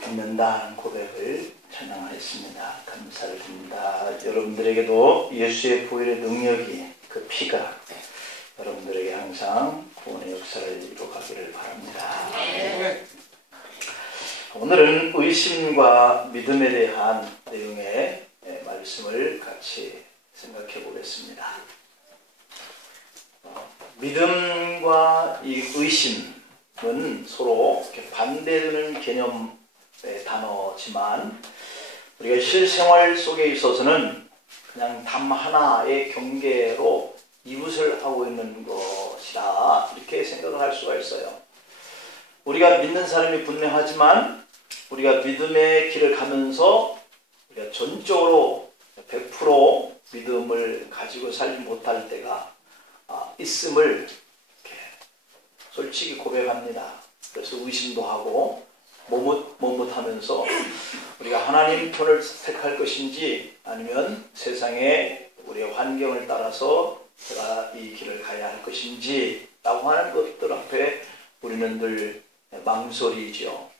믿는다는 고백을 찬양하였습니다. 감사를 드립니다. 여러분들에게도 예수의 보혈의 능력이, 그 피가 여러분들에게 항상 구원의 역사를 이루어가기를 바랍니다. 오늘은 의심과 믿음에 대한 내용의 말씀을 같이 생각해 보겠습니다. 믿음과 이 의심은 서로 이렇게 반대되는 개념의 단어지만 우리가 실생활 속에 있어서는 그냥 담 하나의 경계로 이웃을 하고 있는 것이다, 이렇게 생각을 할 수가 있어요. 우리가 믿는 사람이 분명하지만 우리가 믿음의 길을 가면서 우리가 전적으로 100% 믿음을 가지고 살지 못할 때가 있음을 솔직히 고백합니다. 그래서 의심도 하고 머뭇하면서 우리가 하나님 편을 택할 것인지 아니면 세상의 우리의 환경을 따라서 제가 이 길을 가야 할 것인지 라고 하는 것들 앞에 우리는 늘 망설이죠.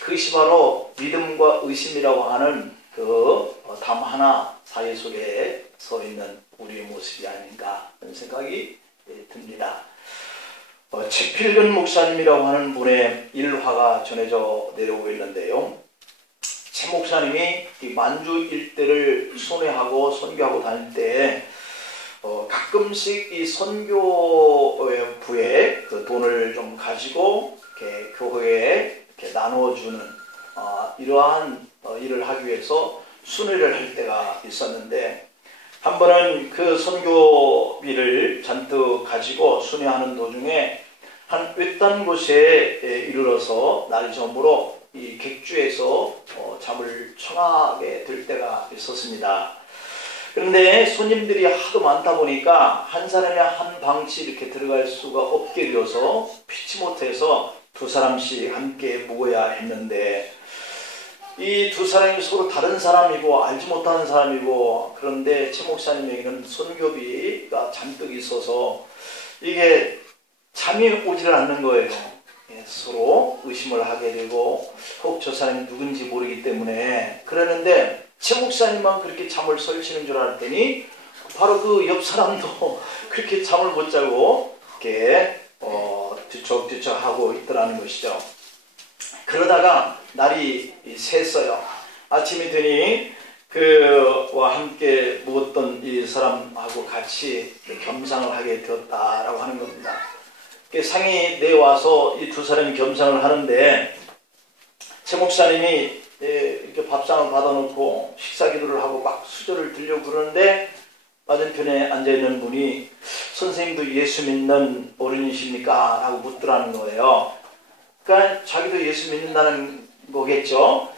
그것이 바로 믿음과 의심이라고 하는 그 담 하나 사이 속에 서 있는 우리의 모습이 아닌가 하는 생각이 듭니다. 최필근 목사님이라고 하는 분의 일화가 전해져 내려오고 있는데요. 최 목사님이 이 만주 일대를 순회하고 선교하고 다닐 때 가끔씩 이 선교부에 그 돈을 좀 가지고 이렇게 교회에 이렇게 나눠주는 이러한 일을 하기 위해서 순회를 할 때가 있었는데, 한 번은 그 선교비를 잔뜩 가지고 순회하는 도중에 한 외딴 곳에 이르러서 날이 저물어 이 객주에서 잠을 청하게 될 때가 있었습니다. 그런데 손님들이 하도 많다 보니까 한 사람이 한 방치 이렇게 들어갈 수가 없게 되어서 피치 못해서 두 사람씩 함께 묵어야 했는데, 이 두 사람이 서로 다른 사람이고 알지 못하는 사람이고, 그런데 최 목사님에게는 선교비가 잔뜩 있어서 이게 잠이 오지를 않는 거예요. 서로 의심을 하게 되고 혹 저 사람이 누군지 모르기 때문에 그러는데, 최 목사님만 그렇게 잠을 설치는 줄 알았더니 바로 그 옆 사람도 그렇게 잠을 못 자고 이렇게 뒤척뒤척하고 있더라는 것이죠. 그러다가 날이 샜어요. 아침이 되니 그와 함께 묵었던 이 사람하고 같이 겸상을 하게 되었다라고 하는 겁니다. 상이 내와서 이 두 사람이 겸상을 하는데, 최 목사님이 이렇게 밥상을 받아놓고 식사 기도를 하고 막 수저를 들려고 그러는데, 맞은편에 앉아있는 분이 선생님도 예수 믿는 어른이십니까? 라고 묻더라는 거예요. 그러니까 자기도 예수 믿는다는 거겠죠.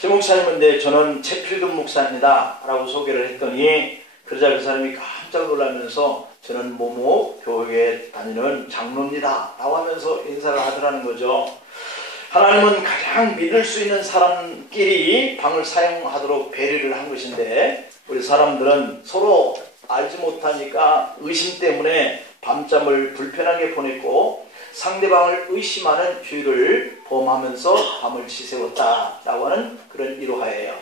최 목사님은 네, 저는 최필근 목사입니다 라고 소개를 했더니, 그러자 그 사람이 깜짝 놀라면서 저는 모모 교회에 다니는 장로입니다 라고 하면서 인사를 하더라는 거죠. 하나님은 가장 믿을 수 있는 사람끼리 방을 사용하도록 배려를 한 것인데, 우리 사람들은 서로 알지 못하니까 의심 때문에 밤잠을 불편하게 보냈고 상대방을 의심하는 주의를 범하면서 밤을 지새웠다라고 하는 그런 일화예요.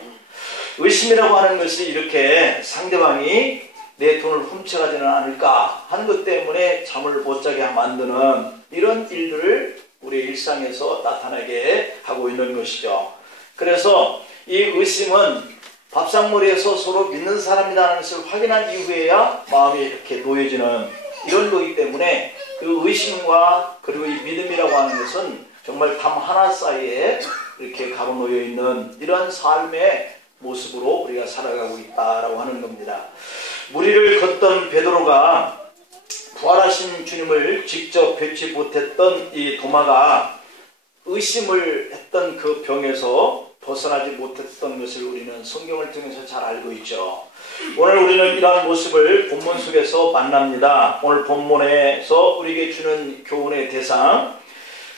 의심이라고 하는 것이 이렇게 상대방이 내 돈을 훔쳐가지는 않을까 하는 것 때문에 잠을 못 자게 만드는 이런 일들을 우리 일상에서 나타나게 하고 있는 것이죠. 그래서 이 의심은 밥상머리에서 서로 믿는 사람이라는 것을 확인한 이후에야 마음이 이렇게 놓여지는 이런 거기 때문에, 그 의심과 그리고 이 믿음이라고 하는 것은 정말 담 하나 사이에 이렇게 가로놓여 있는 이런 삶의 모습으로 우리가 살아가고 있다라고 하는 겁니다. 무리를 걷던 베드로가 부활하신 주님을 직접 뵙지 못했던 이 도마가 의심을 했던 그 병에서 벗어나지 못했던 것을 우리는 성경을 통해서 잘 알고 있죠. 오늘 우리는 이러한 모습을 본문 속에서 만납니다. 오늘 본문에서 우리에게 주는 교훈의 대상,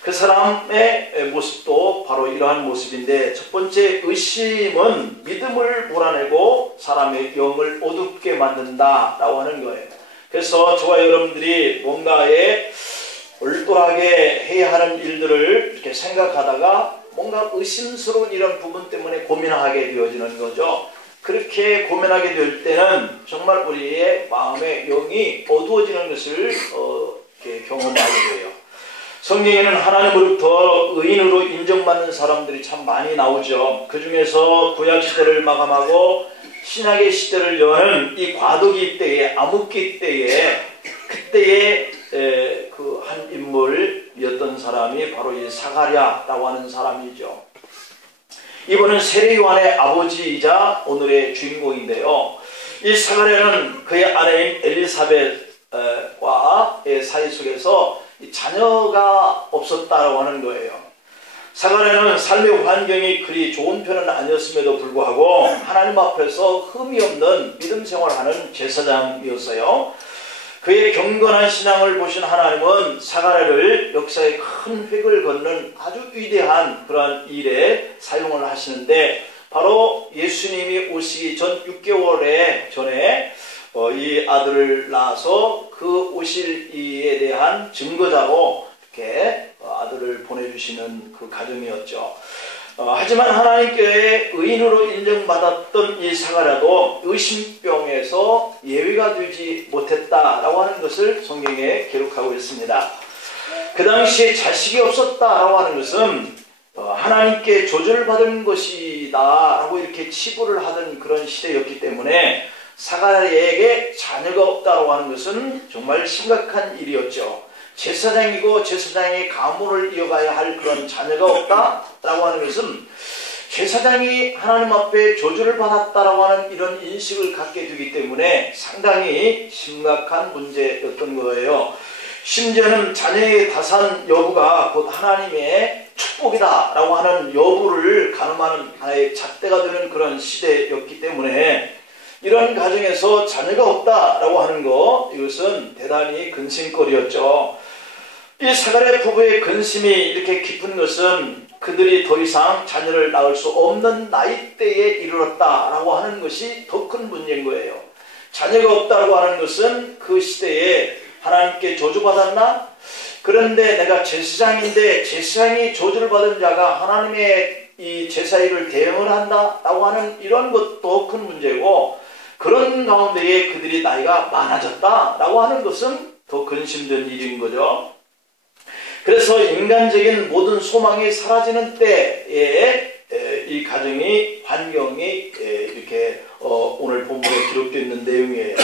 그 사람의 모습도 바로 이러한 모습인데, 첫 번째 의심은 믿음을 몰아내고 사람의 영을 어둡게 만든다라고 하는 거예요. 그래서 저와 여러분들이 뭔가에 올돌하게 해야 하는 일들을 이렇게 생각하다가 뭔가 의심스러운 이런 부분 때문에 고민하게 되어지는 거죠. 그렇게 고민하게 될 때는 정말 우리의 마음의 영이 어두워지는 것을 이렇게 경험하게 돼요. 성경에는 하나님으로부터 의인으로 인정받는 사람들이 참 많이 나오죠. 그 중에서 구약시대를 마감하고 신약의 시대를 여는 이 과도기 때에, 암흑기 때에, 그때에 그 한 인물이었던 사람이 바로 이 사가랴라고 하는 사람이죠. 이분은 세례 요한의 아버지이자 오늘의 주인공인데요. 이 사가랴는 그의 아내인 엘리사벳과의 사이 속에서 자녀가 없었다라고 하는 거예요. 사가랴는 삶의 환경이 그리 좋은 편은 아니었음에도 불구하고 하나님 앞에서 흠이 없는 믿음 생활하는 제사장이었어요. 그의 경건한 신앙을 보신 하나님은 사가랴를 역사의 큰 획을 걷는 아주 위대한 그러한 일에 사용을 하시는데, 바로 예수님이 오시기 전 6개월에 전에 이 아들을 낳아서 그 오실 이에 대한 증거자로 이렇게 아들을 보내주시는 그 가정이었죠. 하지만 하나님께 의인으로 인정받았던 이 사가랴도 의심병에서 예외가 되지 못했다라고 하는 것을 성경에 기록하고 있습니다. 그 당시에 자식이 없었다라고 하는 것은 하나님께 조절받은 것이다 라고 이렇게 치부를 하던 그런 시대였기 때문에 사가랴에게 자녀가 없다라고 하는 것은 정말 심각한 일이었죠. 제사장이고 제사장의 가문을 이어가야 할 그런 자녀가 없다라고 하는 것은 제사장이 하나님 앞에 저주를 받았다라고 하는 이런 인식을 갖게 되기 때문에 상당히 심각한 문제였던 거예요. 심지어는 자녀의 다산 여부가 곧 하나님의 축복이다라고 하는 여부를 가늠하는 하나의 잣대가 되는 그런 시대였기 때문에 이런 가정에서 자녀가 없다라고 하는 거, 이것은 대단히 근심거리였죠. 이 사가랴 부부의 근심이 이렇게 깊은 것은 그들이 더 이상 자녀를 낳을 수 없는 나이대에 이르렀다라고 하는 것이 더 큰 문제인 거예요. 자녀가 없다고 하는 것은 그 시대에 하나님께 저주받았나? 그런데 내가 제사장인데 제사장이 저주를 받은 자가 하나님의 이 제사일을 대응을 한다라고 하는 이런 것도 큰 문제고, 그런 가운데에 그들이 나이가 많아졌다라고 하는 것은 더 근심된 일인 거죠. 그래서 인간적인 모든 소망이 사라지는 때에 이 가정이, 환경이 이렇게 오늘 본문에 기록되어 있는 내용이에요.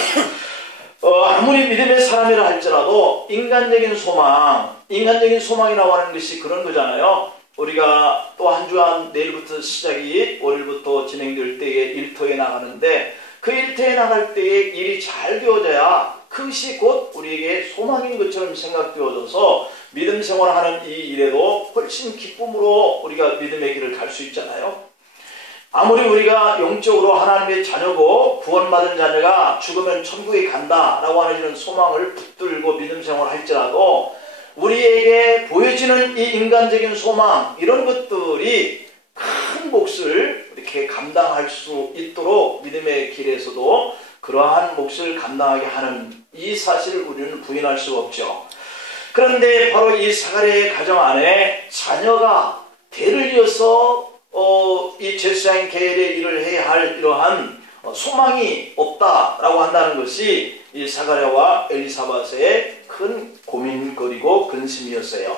아무리 믿음의 사람이라 할지라도 인간적인 소망이라고 하는 것이 그런 거잖아요. 우리가 또 한 주간 내일부터 시작이 월요일부터 진행될 때에 일터에 나가는데, 그 일터에 나갈 때에 일이 잘 되어져야 그것이 곧 우리에게 소망인 것처럼 생각되어져서 믿음 생활하는 이 일에도 훨씬 기쁨으로 우리가 믿음의 길을 갈 수 있잖아요. 아무리 우리가 영적으로 하나님의 자녀고 구원받은 자녀가 죽으면 천국에 간다라고 하는 이런 소망을 붙들고 믿음 생활을 할지라도 우리에게 보여지는 이 인간적인 소망, 이런 것들이 큰 몫을 이렇게 감당할 수 있도록 믿음의 길에서도 그러한 몫을 감당하게 하는 이 사실을 우리는 부인할 수가 없죠. 그런데 바로 이 사가랴의 가정 안에 자녀가 대를 이어서 이 제사장 계열의 일을 해야 할 이러한 소망이 없다라고 한다는 것이 이 사가랴와 엘리사벳의 큰 고민거리고 근심이었어요.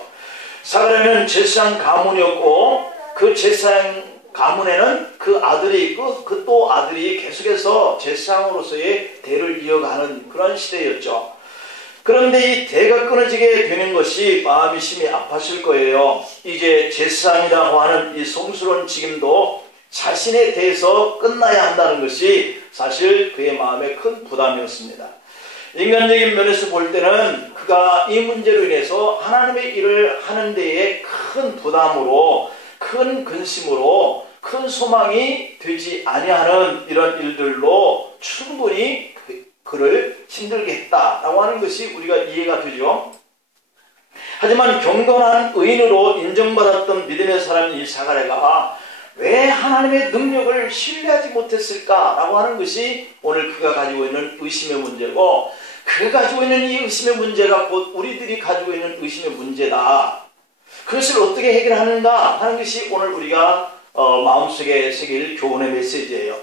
사가랴는 제사장 가문이었고, 그 제사장 가문에는 그 아들이 있고 그 또 아들이 계속해서 제사장으로서의 대를 이어가는 그런 시대였죠. 그런데 이 대가 끊어지게 되는 것이 마음이 심히 아팠을 거예요. 이제 제사장이라고 하는 이 성스러운 직임도 자신에 대해서 끝나야 한다는 것이 사실 그의 마음의 큰 부담이었습니다. 인간적인 면에서 볼 때는 그가 이 문제로 인해서 하나님의 일을 하는 데에 큰 부담으로, 큰 근심으로, 큰 소망이 되지 아니하는 이런 일들로 충분히 그를 힘들게 했다라고 하는 것이 우리가 이해가 되죠. 하지만 경건한 의인으로 인정받았던 믿음의 사람인 이 사가랴가 왜 하나님의 능력을 신뢰하지 못했을까라고 하는 것이 오늘 그가 가지고 있는 의심의 문제고, 그가 가지고 있는 이 의심의 문제가 곧 우리들이 가지고 있는 의심의 문제다. 그것을 어떻게 해결하는가 하는 것이 오늘 우리가 마음속에 새길 교훈의 메시지예요.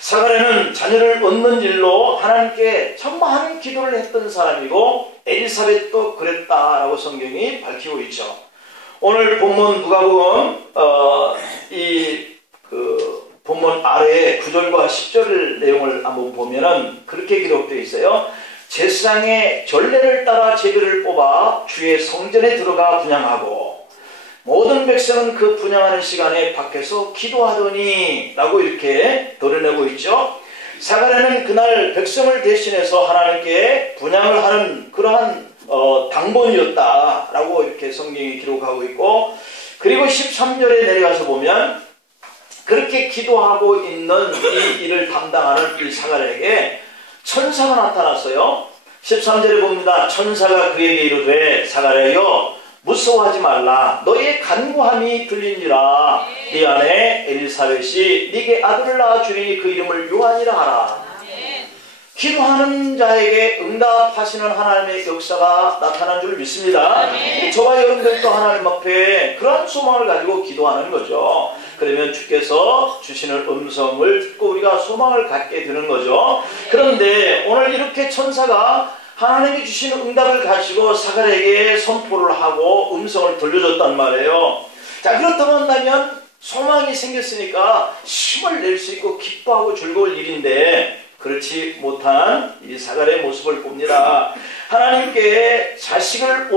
사가랴는 자녀를 얻는 일로 하나님께 참 많은 기도를 했던 사람이고 엘리사벳도 그랬다라고 성경이 밝히고 있죠. 오늘 본문 누가복음 본문 아래에 9절과 10절 내용을 한번 보면은 그렇게 기록되어 있어요. 제사장의 전례를 따라 제비를 뽑아 주의 성전에 들어가 분향하고 모든 백성은 그 분향하는 시간에 밖에서 기도하더니 라고 이렇게 드러내고 있죠. 사가랴는 그날 백성을 대신해서 하나님께 분향을 하는 그러한 당번이었다라고 이렇게 성경이 기록하고 있고, 그리고 13절에 내려가서 보면 그렇게 기도하고 있는 이 일을 담당하는 이 사가랴에게 천사가 나타났어요. 13절에 봅니다. 천사가 그에게 이르되 사가랴여 무서워하지 말라. 너의 간구함이 들리니라. 네 아내 엘리사벳이 네게 아들을 낳아 주리니 그 이름을 요한이라 하라. 기도하는 자에게 응답하시는 하나님의 역사가 나타난 줄 믿습니다. 저와 여러분들도 하나님 앞에 그런 소망을 가지고 기도하는 거죠. 그러면 주께서 주시는 음성을 듣고 우리가 소망을 갖게 되는 거죠. 그런데 오늘 이렇게 천사가 하나님이 주시는 응답을 가지고 사가랴에게 선포를 하고 음성을 들려줬단 말이에요. 자, 그렇다고 한다면 소망이 생겼으니까 힘을 낼 수 있고 기뻐하고 즐거울 일인데 그렇지 못한 이 사가랴의 모습을 봅니다. 하나님께 자식을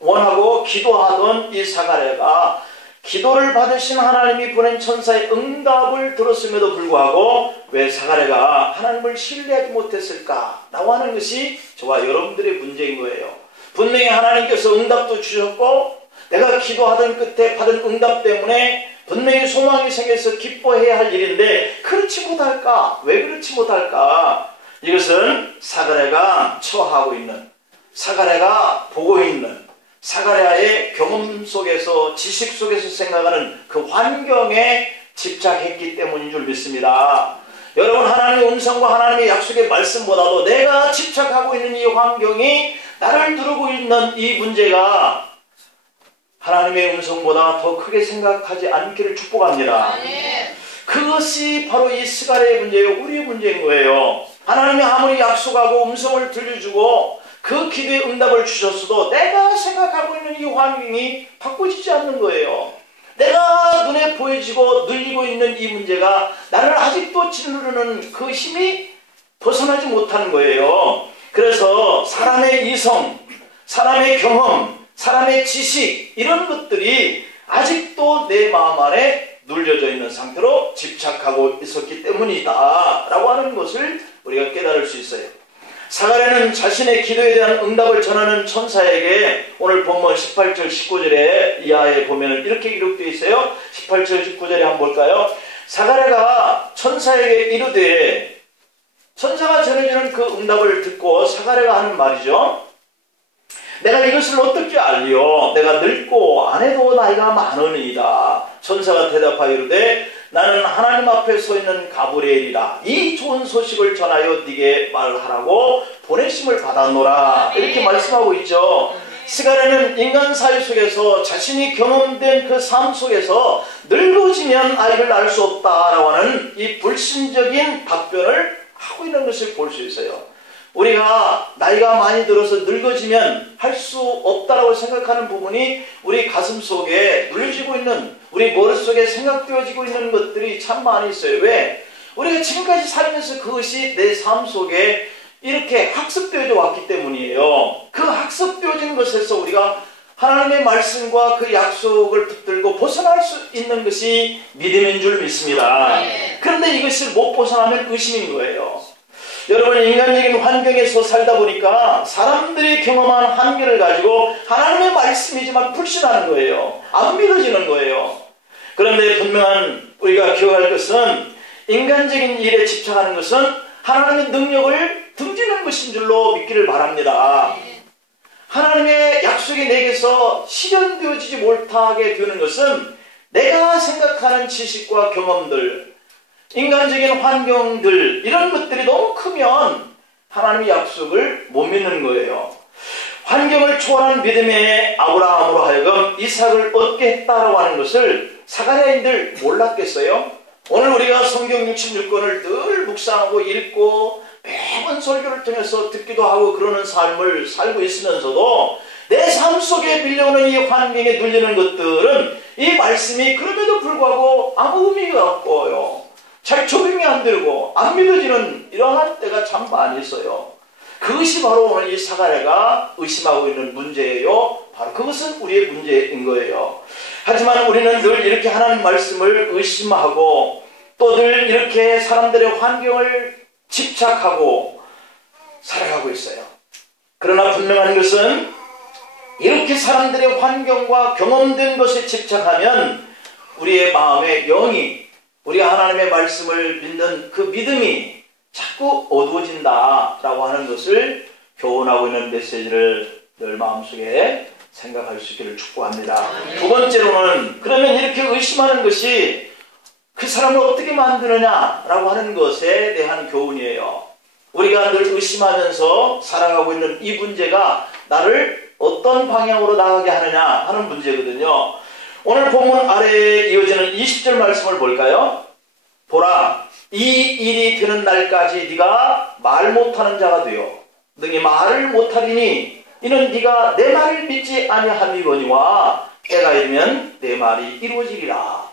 원하고 기도하던 이 사가랴가 기도를 받으신 하나님이 보낸 천사의 응답을 들었음에도 불구하고 왜 사가랴가 하나님을 신뢰하지 못했을까? 라고 하는 것이 저와 여러분들의 문제인 거예요. 분명히 하나님께서 응답도 주셨고 내가 기도하던 끝에 받은 응답 때문에 분명히 소망이 생겨서 기뻐해야 할 일인데 그렇지 못할까? 왜 그렇지 못할까? 이것은 사가랴가 처하고 있는, 사가랴가 보고 있는, 사가랴의 경험 속에서 지식 속에서 생각하는 그 환경에 집착했기 때문인 줄 믿습니다. 여러분, 하나님의 음성과 하나님의 약속의 말씀보다도 내가 집착하고 있는 이 환경이 나를 두르고 있는 이 문제가 하나님의 음성보다 더 크게 생각하지 않기를 축복합니다. 그것이 바로 이 사가랴의 문제예요. 우리의 문제인 거예요. 하나님이 아무리 약속하고 음성을 들려주고 그 기도의 응답을 주셨어도 내가 생각하고 있는 이 환경이 바꿔지지 않는 거예요. 내가 눈에 보여지고 늘리고 있는 이 문제가 나를 아직도 짓누르는 그 힘이 벗어나지 못하는 거예요. 그래서 사람의 이성, 사람의 경험, 사람의 지식 이런 것들이 아직도 내 마음 안에 눌려져 있는 상태로 집착하고 있었기 때문이다 라고 하는 것을 우리가 깨달을 수 있어요. 사가랴는 자신의 기도에 대한 응답을 전하는 천사에게 오늘 본문 18절 19절에 이하에 보면 이렇게 기록되어 있어요. 18절 19절에 한번 볼까요? 사가랴가 천사에게 이르되, 천사가 전해주는 그 응답을 듣고 사가랴가 하는 말이죠. 내가 이것을 어떻게 알리오? 내가 늙고 아내도 나이가 많으니이다. 천사가 대답하여 이르되 나는 하나님 앞에 서 있는 가브리엘이라. 이 좋은 소식을 전하여 네게 말하라고 보내심을 받았노라. 이렇게 말씀하고 있죠. 사가랴는 인간 사회 속에서 자신이 경험된 그 삶 속에서 늙어지면 아이를 낳을 수 없다라고 하는 이 불신적인 답변을 하고 있는 것을 볼 수 있어요. 우리가 나이가 많이 들어서 늙어지면 할 수 없다라고 생각하는 부분이 우리 가슴 속에 눌려지고 있는, 우리 머릿속에 생각되어지고 있는 것들이 참 많이 있어요. 왜? 우리가 지금까지 살면서 그것이 내 삶 속에 이렇게 학습되어져 왔기 때문이에요. 그 학습되어진 것에서 우리가 하나님의 말씀과 그 약속을 붙들고 벗어날 수 있는 것이 믿음인 줄 믿습니다. 그런데 이것을 못 벗어나면 의심인 거예요. 여러분, 인간적인 환경에서 살다 보니까 사람들이 경험한 한계를 가지고 하나님의 말씀이지만 불신하는 거예요. 안 믿어지는 거예요. 그런데 분명한 우리가 기억할 것은 인간적인 일에 집착하는 것은 하나님의 능력을 등지는 것인 줄로 믿기를 바랍니다. 하나님의 약속이 내게서 실현되어지지 못하게 되는 것은 내가 생각하는 지식과 경험들, 인간적인 환경들 이런 것들이 너무 크면 하나님의 약속을 못 믿는 거예요. 환경을 초월한 믿음의 아브라함으로 하여금 이삭을 얻게 했다라고 하는 것을 사가랴인들 몰랐겠어요? 오늘 우리가 성경 66권을 늘 묵상하고 읽고 매번 설교를 통해서 듣기도 하고 그러는 삶을 살고 있으면서도 내 삶 속에 밀려오는 이 환경에 눌리는 것들은 이 말씀이 그럼에도 불구하고 아무 의미가 없고요. 잘 적용이 안 되고 안 믿어지는 이러한 때가 참 많이 있어요. 그것이 바로 오늘 이 사가랴가 의심하고 있는 문제예요. 바로 그것은 우리의 문제인 거예요. 하지만 우리는 늘 이렇게 하나님 말씀을 의심하고 또 늘 이렇게 사람들의 환경을 집착하고 살아가고 있어요. 그러나 분명한 것은 이렇게 사람들의 환경과 경험된 것에 집착하면 우리의 마음의 영이 우리가 하나님의 말씀을 믿는 그 믿음이 자꾸 어두워진다라고 하는 것을 교훈하고 있는 메시지를 늘 마음속에 생각할 수 있기를 축복합니다. 두 번째로는 그러면 이렇게 의심하는 것이 그 사람을 어떻게 만드느냐라고 하는 것에 대한 교훈이에요. 우리가 늘 의심하면서 살아가고 있는 이 문제가 나를 어떤 방향으로 나가게 하느냐 하는 문제거든요. 오늘 본문 아래에 이어지는 20절 말씀을 볼까요? 보라, 이 일이 되는 날까지 네가 말 못하는 자가 되어 능히 말을 못하리니 이는 네가 내 말을 믿지 아니함이거니와 때가 이르면 내 말이 이루어지리라.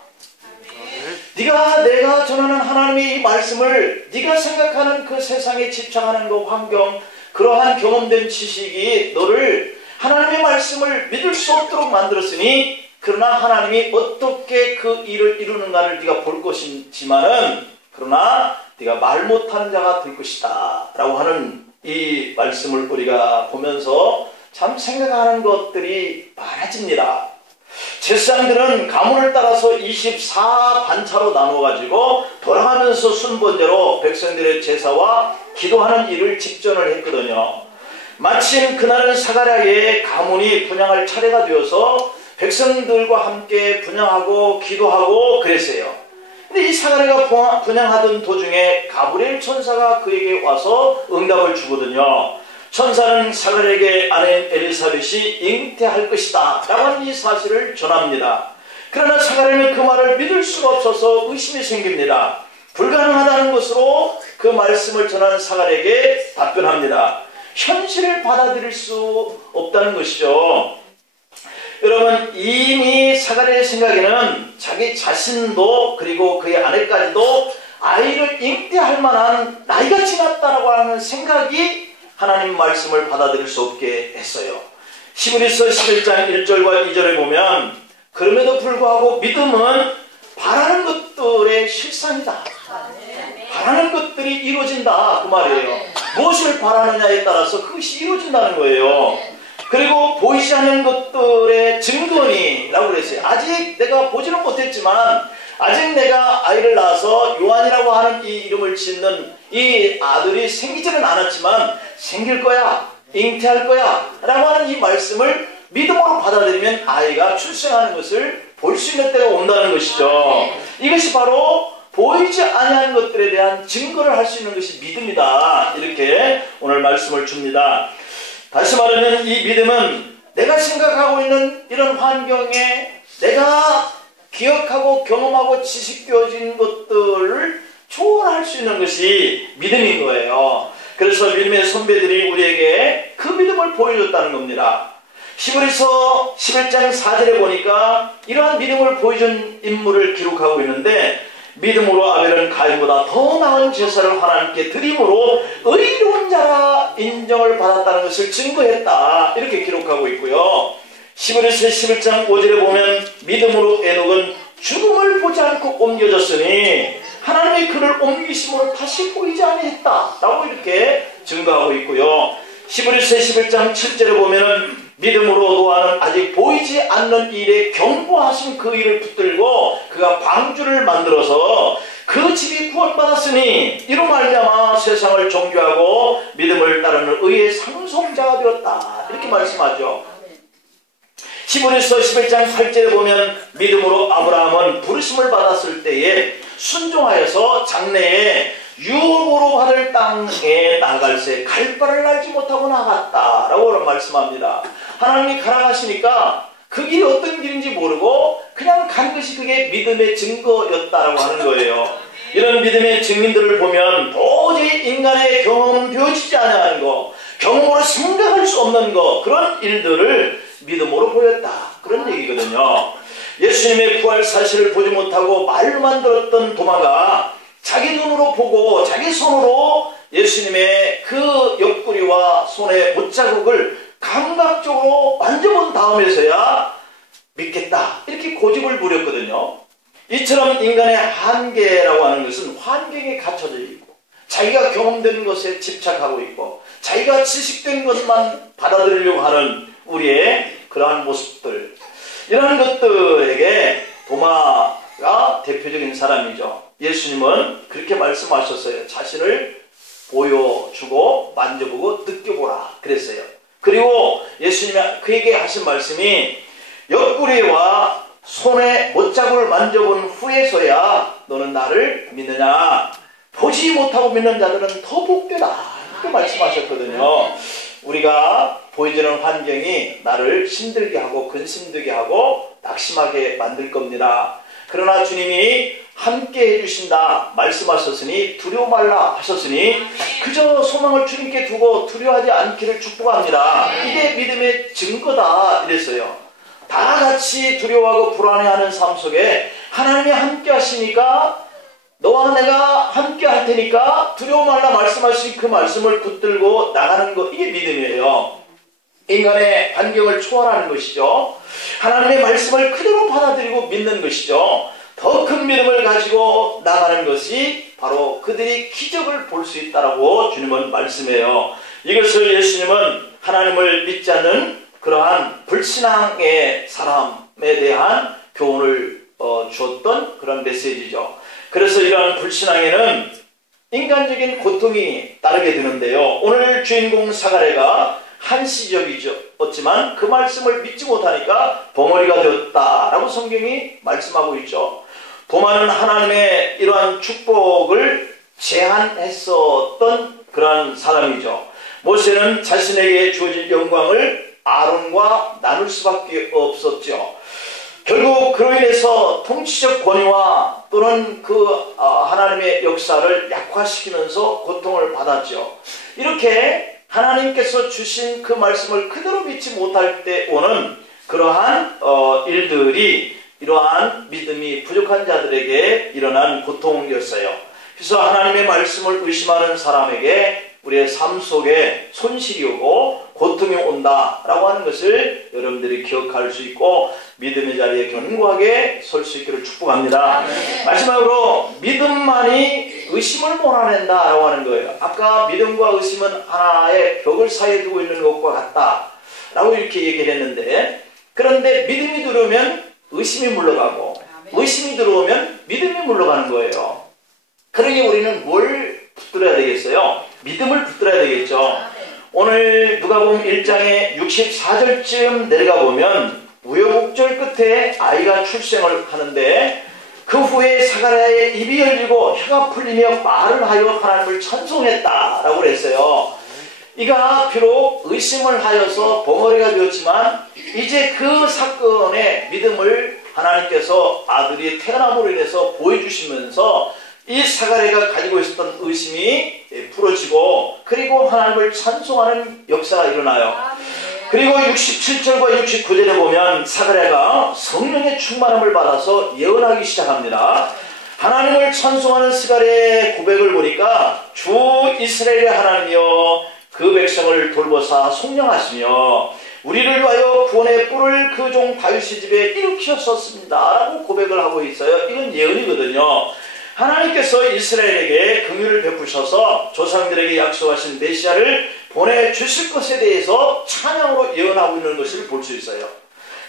네가 내가 전하는 하나님의 이 말씀을 네가 생각하는 그 세상에 집착하는 그 환경, 그러한 경험된 지식이 너를 하나님의 말씀을 믿을 수 없도록 만들었으니 그러나 하나님이 어떻게 그 일을 이루는가를 네가 볼 것이지만은 그러나 네가 말 못하는 자가 될 것이다 라고 하는 이 말씀을 우리가 보면서 참 생각하는 것들이 많아집니다. 제사장들은 가문을 따라서 24반차로 나누어가지고 돌아가면서 순번제로 백성들의 제사와 기도하는 일을 직전을 했거든요. 마침 그날은 사가랴의 가문이 분향할 차례가 되어서 백성들과 함께 분향하고 기도하고 그랬어요. 근데 이 사가랴가 분향하던 도중에 가브리엘 천사가 그에게 와서 응답을 주거든요. 천사는 사가랴에게 아내인 엘리사벳이 잉태할 것이다 라고 하는 이 사실을 전합니다. 그러나 사가랴는 그 말을 믿을 수가 없어서 의심이 생깁니다. 불가능하다는 것으로 그 말씀을 전하는 사가랴에게 답변합니다. 현실을 받아들일 수 없다는 것이죠. 여러분, 이미 사가랴의 생각에는 자기 자신도 그리고 그의 아내까지도 아이를 잉태할 만한 나이가 지났다라고 하는 생각이 하나님 말씀을 받아들일 수 없게 했어요. 히브리서 11장 1절과 2절에 보면 그럼에도 불구하고 믿음은 바라는 것들의 실상이다. 바라는 것들이 이루어진다 그 말이에요. 무엇을 바라느냐에 따라서 그것이 이루어진다는 거예요. 그리고 보이지 않는 것들의 증거니라고 그랬어요. 아직 내가 보지는 못했지만 아직 내가 아이를 낳아서 요한이라고 하는 이 이름을 짓는 이 아들이 생기지는 않았지만 생길 거야, 잉태할 거야 라고 하는 이 말씀을 믿음으로 받아들이면 아이가 출생하는 것을 볼 수 있는 때가 온다는 것이죠. 이것이 바로 보이지 아니하는 것들에 대한 증거를 할 수 있는 것이 믿음이다. 이렇게 오늘 말씀을 줍니다. 다시 말하면 이 믿음은 내가 생각하고 있는 이런 환경에 내가 기억하고 경험하고 지식되어진 것들을 초월할 수 있는 것이 믿음인 거예요. 그래서 믿음의 선배들이 우리에게 그 믿음을 보여줬다는 겁니다. 히브리서 11장 4절에 보니까 이러한 믿음을 보여준 인물을 기록하고 있는데 믿음으로 아벨은 가인보다 더 나은 제사를 하나님께 드림으로 의로운 자라 인정을 받았다는 것을 증거했다 이렇게 기록하고 있고요. 히브리서 11장 5절에 보면 믿음으로 에녹은 죽음을 보지 않고 옮겨졌으니 하나님의 그를 옮기심으로 다시 보이지 아니했다 라고 이렇게 증거하고 있고요. 히브리서 11장 7절에 보면 믿음으로 노아는 아직 보이지 않는 일에 경고하신 그 일을 붙들고 그가 방주를 만들어서 그 집이 구원받았으니 이로 말미암아 세상을 정죄하고 믿음을 따르는 의의 상속자가 되었다 이렇게 말씀하죠. 히브리서 11장 8절에 보면 믿음으로 아브라함은 부르심을 받았을 때에 순종하여서 장래에 유업으로 받을 땅에 나갈새 갈 바를 알지 못하고 나갔다라고 말씀합니다. 하나님이 가라 하시니까 그 길이 어떤 길인지 모르고 그냥 간 것이 그게 믿음의 증거였다라고 하는 거예요. 이런 믿음의 증인들을 보면 도저히 인간의 경험은 되어지지 않는 거, 경험으로 생각할 수 없는 거, 그런 일들을 믿음으로 보였다, 그런 얘기거든요. 예수님의 부활 사실을 보지 못하고 말로만 들었던 도마가 자기 눈으로 보고 자기 손으로 예수님의 그 옆구리와 손의 못자국을 감각적으로 만져본 다음에서야 믿겠다, 이렇게 고집을 부렸거든요. 이처럼 인간의 한계라고 하는 것은 환경에 갇혀져 있고 자기가 경험된 것에 집착하고 있고 자기가 지식된 것만 받아들이려고 하는 우리의 그러한 모습들, 이러한 것들에게 도마가 대표적인 사람이죠. 예수님은 그렇게 말씀하셨어요. 자신을 보여주고 만져보고 느껴보라 그랬어요. 그리고 예수님이 그에게 하신 말씀이 옆구리와 손에 못자국을 만져본 후에서야 너는 나를 믿느냐, 보지 못하고 믿는 자들은 더 복되다, 이렇게 말씀하셨거든요. 우리가 보이지는 환경이 나를 힘들게 하고 근심되게 하고 낙심하게 만들 겁니다. 그러나 주님이 함께 해주신다 말씀하셨으니 두려워 말라 하셨으니 그저 소망을 주님께 두고 두려워하지 않기를 축복합니다. 이게 믿음의 증거다 이랬어요. 다 같이 두려워하고 불안해하는 삶 속에 하나님이 함께 하시니까 너와 내가 함께 할 테니까 두려워 말라 말씀하신 그 말씀을 붙들고 나가는 것, 이게 믿음이에요. 인간의 환경을 초월하는 것이죠. 하나님의 말씀을 그대로 받아들이고 믿는 것이죠. 더 큰 믿음을 가지고 나가는 것이 바로 그들이 기적을 볼 수 있다라고 주님은 말씀해요. 이것을 예수님은 하나님을 믿지 않는 그러한 불신앙의 사람에 대한 교훈을 주었던 그런 메시지죠. 그래서 이러한 불신앙에는 인간적인 고통이 따르게 되는데요. 오늘 주인공 사가랴가 한시적이었지만 그 말씀을 믿지 못하니까 벙어리가 되었다라고 성경이 말씀하고 있죠. 도마는 하나님의 이러한 축복을 제한했었던 그러한 사람이죠. 모세는 자신에게 주어진 영광을 아론과 나눌 수밖에 없었죠. 결국 그로 인해서 통치적 권위와 또는 그 하나님의 역사를 약화시키면서 고통을 받았죠. 이렇게 하나님께서 주신 그 말씀을 그대로 믿지 못할 때 오는 그러한 일들이 이러한 믿음이 부족한 자들에게 일어난 고통이었어요. 그래서 하나님의 말씀을 의심하는 사람에게 우리의 삶 속에 손실이 오고 고통이 온다라고 하는 것을 여러분들이 기억할 수 있고 믿음의 자리에 견고하게 설 수 있기를 축복합니다. 마지막으로 믿음만이 의심을 몰아낸다라고 하는 거예요. 아까 믿음과 의심은 하나의 벽을 사이에 두고 있는 것과 같다라고 이렇게 얘기를 했는데, 그런데 믿음이 들어오면 의심이 물러가고 의심이 들어오면 믿음이 물러가는 거예요. 그러니 우리는 뭘 붙들어야 되겠어요? 믿음을 붙들어야 되겠죠. 오늘 누가복음 1장의 64절쯤 내려가 보면 우여곡절 끝에 아이가 출생을 하는데 그 후에 사가랴의 입이 열리고 혀가 풀리며 말을 하여 하나님을 찬송했다라고 그랬어요. 이가 비록 의심을 하여서 벙어리가 되었지만 이제 그 사건의 믿음을 하나님께서 아들이 태어남으로 인해서 보여주시면서 이 사가랴가 가지고 있었던 의심이 풀어지고 그리고 하나님을 찬송하는 역사가 일어나요. 그리고 67절과 69절에 보면 사가랴가 성령의 충만함을 받아서 예언하기 시작합니다. 하나님을 찬송하는 사가랴의 고백을 보니까 주 이스라엘의 하나님이여 그 백성을 돌보사 속량하시며 우리를 위하여 구원의 뿔을 그 종 다윗의 집에 일으키셨습니다 라고 고백을 하고 있어요. 이건 예언이거든요. 하나님께서 이스라엘에게 긍휼을 베푸셔서 조상들에게 약속하신 메시아를 보내주실 것에 대해서 찬양으로 예언하고 있는 것을 볼 수 있어요.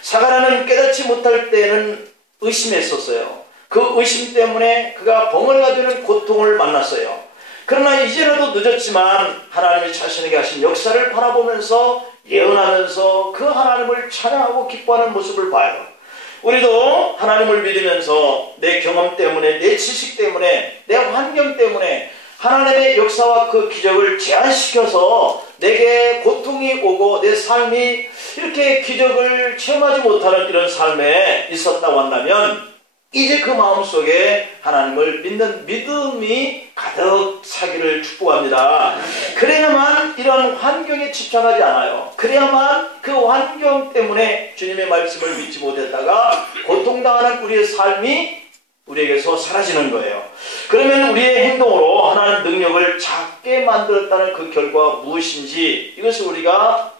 사가랴는 깨닫지 못할 때는 의심했었어요. 그 의심 때문에 그가 벙어리가 되는 고통을 만났어요. 그러나 이제라도 늦었지만 하나님이 자신에게 하신 역사를 바라보면서 예언하면서 그 하나님을 찬양하고 기뻐하는 모습을 봐요. 우리도 하나님을 믿으면서 내 경험 때문에 내 지식 때문에 내 환경 때문에 하나님의 역사와 그 기적을 제한시켜서 내게 고통이 오고 내 삶이 이렇게 기적을 체험하지 못하는 이런 삶에 있었다고 한다면 이제 그 마음속에 하나님을 믿는 믿음이 가득 차기를 축복합니다. 그래야만 이런 환경에 집착하지 않아요. 그래야만 그 환경 때문에 주님의 말씀을 믿지 못했다가 고통당하는 우리의 삶이 우리에게서 사라지는 거예요. 그러면 우리의 행동으로 하나님 능력을 작게 만들었다는 그 결과가 무엇인지 이것을 우리가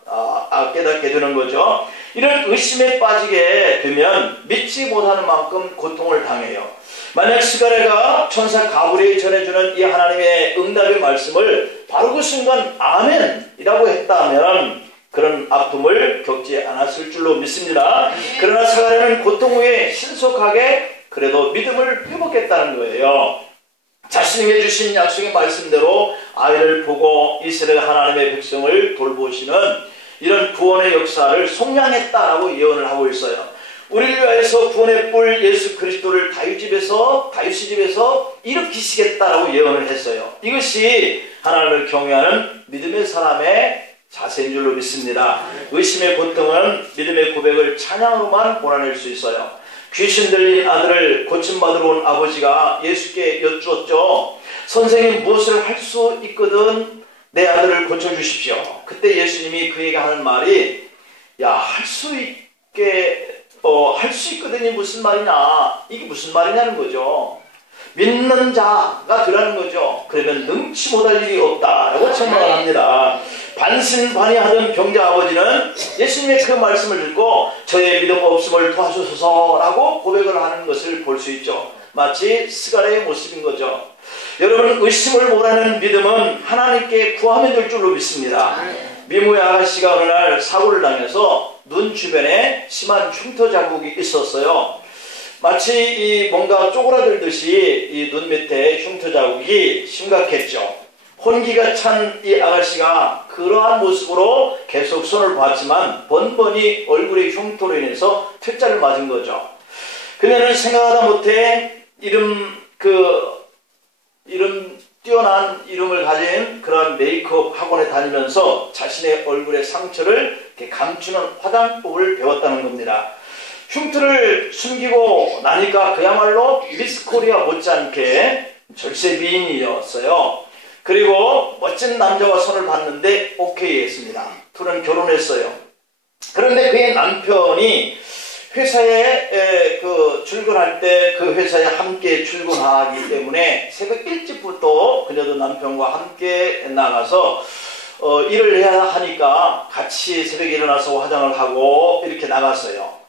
깨닫게 되는 거죠. 이런 의심에 빠지게 되면 믿지 못하는 만큼 고통을 당해요. 만약 스가랴가 천사 가브리엘이 전해주는 이 하나님의 응답의 말씀을 바로 그 순간 아멘이라고 했다면 그런 아픔을 겪지 않았을 줄로 믿습니다. 그러나 스가랴는 고통 후에 신속하게 그래도 믿음을 회복했다는 거예요. 자신에게 주신 약속의 말씀대로 아이를 보고 이스라엘 하나님의 백성을 돌보시는 이런 구원의 역사를 속량했다라고 예언을 하고 있어요. 우리를 위하여서 구원의 뿔 예수 그리스도를 다윗의 집에서 일으키시겠다라고 예언을 했어요. 이것이 하나님을 경외하는 믿음의 사람의 자세인 줄로 믿습니다. 의심의 고통은 믿음의 고백을 찬양으로만 몰아낼 수 있어요. 귀신 들린 아들을 고침받으러 온 아버지가 예수께 여쭈었죠. 선생님, 무엇을 할 수 있거든 내 아들을 고쳐주십시오. 그때 예수님이 그에게 하는 말이 할 수 있거든이 무슨 말이냐, 이게 무슨 말이냐는 거죠. 믿는 자가 되라는 거죠. 그러면 능치 못할 일이 없다라고 책망을 합니다. 반신반의하던 병자 아버지는 예수님의 그 말씀을 듣고 저의 믿음 없음을 도와주소서라고 고백을 하는 것을 볼 수 있죠. 마치 스가랴의 모습인 거죠. 여러분, 의심을 몰아내는 믿음은 하나님께 구하면 될 줄로 믿습니다. 미모의 아가씨가 어느 날 사고를 당해서 눈 주변에 심한 흉터 자국이 있었어요. 마치 뭔가 쪼그라들듯이 이 눈 밑에 흉터 자국이 심각했죠. 혼기가 찬 이 아가씨가 그러한 모습으로 계속 손을 봤지만 번번이 얼굴의 흉터로 인해서 퇴짜를 맞은 거죠. 그녀는 생각하다 못해 뛰어난 이름을 가진 그런 메이크업 학원에 다니면서 자신의 얼굴의 상처를 이렇게 감추는 화장법을 배웠다는 겁니다. 흉터를 숨기고 나니까 그야말로 미스 코리아 못지않게 절세 미인이었어요. 그리고 멋진 남자와 손을 봤는데 오케이 했습니다. 둘은 결혼했어요. 그런데 그의 남편이 회사에 출근할 때 그 회사에 함께 출근하기 때문에 새벽 일찍부터 그녀도 남편과 함께 나가서 일을 해야 하니까 같이 새벽에 일어나서 화장을 하고 이렇게 나갔어요.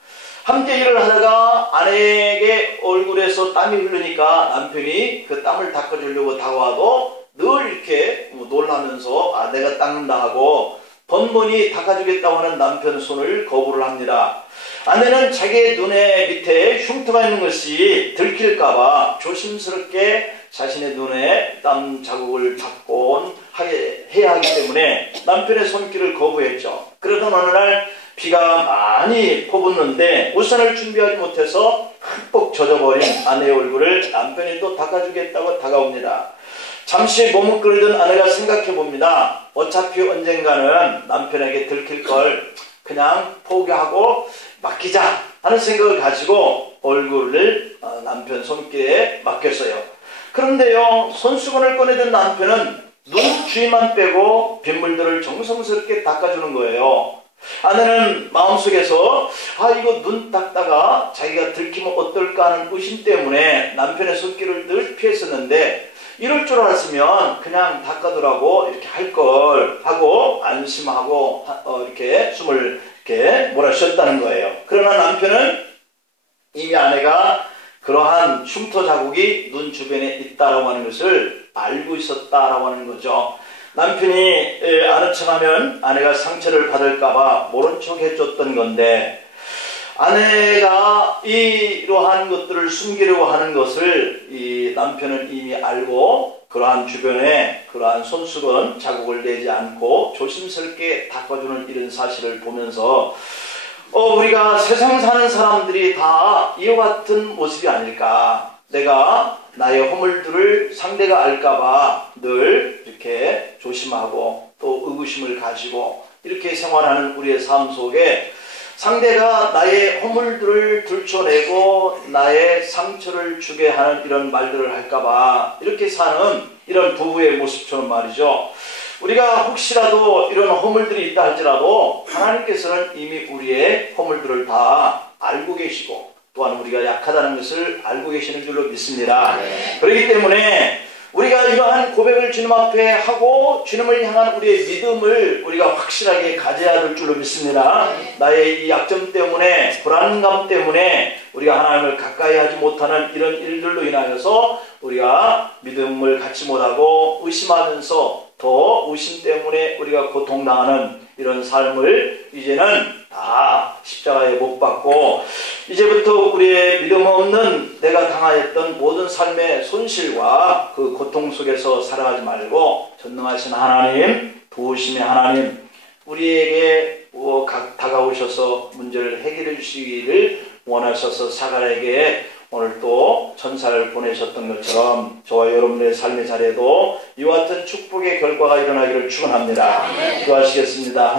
함께 일을 하다가 아내에게 얼굴에서 땀이 흐르니까 남편이 그 땀을 닦아주려고 다가와도 늘 이렇게 놀라면서 내가 닦는다 하고 번번이 닦아주겠다고 하는 남편 손을 거부를 합니다. 아내는 자기의 눈에 밑에 흉터가 있는 것이 들킬까봐 조심스럽게 자신의 눈에 땀 자국을 닦곤 해야 하기 때문에 남편의 손길을 거부했죠. 그러던 어느 날 비가 많이 퍼붓는데 우산을 준비하지 못해서 흠뻑 젖어버린 아내의 얼굴을 남편이 또 닦아주겠다고 다가옵니다. 잠시 머뭇거리던 아내가 생각해봅니다. 어차피 언젠가는 남편에게 들킬 걸 그냥 포기하고 맡기자 하는 생각을 가지고 얼굴을 남편 손길에 맡겼어요. 그런데요, 손수건을 꺼내던 남편은 눈 주위만 빼고 빗물들을 정성스럽게 닦아주는 거예요. 아내는 마음속에서 이거 눈 닦다가 자기가 들키면 어떨까 하는 의심 때문에 남편의 손길을 늘 피했었는데 이럴 줄 알았으면 그냥 닦아두라고 이렇게 할 걸 하고 안심하고 이렇게 숨을 이렇게 몰아쉬었다는 거예요. 그러나 남편은 이미 아내가 그러한 흉터 자국이 눈 주변에 있다라고 하는 것을 알고 있었다라고 하는 거죠. 남편이 아는 척하면 아내가 상처를 받을까봐 모른 척 해줬던 건데 아내가 이러한 것들을 숨기려고 하는 것을 이 남편은 이미 알고 그러한 주변에 그러한 손수건 자국을 내지 않고 조심스럽게 닦아주는 이런 사실을 보면서 우리가 세상 사는 사람들이 다 이와 같은 모습이 아닐까. 내가 나의 허물들을 상대가 알까봐 늘 이렇게 조심하고 또 의구심을 가지고 이렇게 생활하는 우리의 삶 속에 상대가 나의 허물들을 들춰내고 나의 상처를 주게 하는 이런 말들을 할까봐 이렇게 사는 이런 부부의 모습처럼 말이죠. 우리가 혹시라도 이런 허물들이 있다 할지라도 하나님께서는 이미 우리의 허물들을 다 알고 계시고 또한 우리가 약하다는 것을 알고 계시는 줄로 믿습니다. 그렇기 때문에 우리가 이러한 고백을 주님 앞에 하고 주님을 향한 우리의 믿음을 우리가 확실하게 가져야 될 줄로 믿습니다. 나의 이 약점 때문에 불안감 때문에 우리가 하나님을 가까이 하지 못하는 이런 일들로 인하여서 우리가 믿음을 갖지 못하고 의심하면서 더 의심 때문에 우리가 고통당하는 이런 삶을 이제는 다 십자가에 못 박고 이제부터 우리의 믿음 없는 내가 당하였던 모든 삶의 손실과 그 고통 속에서 살아가지 말고 전능하신 하나님, 도우심의 하나님 우리에게 다가오셔서 문제를 해결해 주시기를 원하셔서 사가랴에게 오늘 또 천사를 보내셨던 것처럼 저와 여러분의 삶의 자리에도 이와 같은 축복의 결과가 일어나기를 축원합니다. 기도하시겠습니다.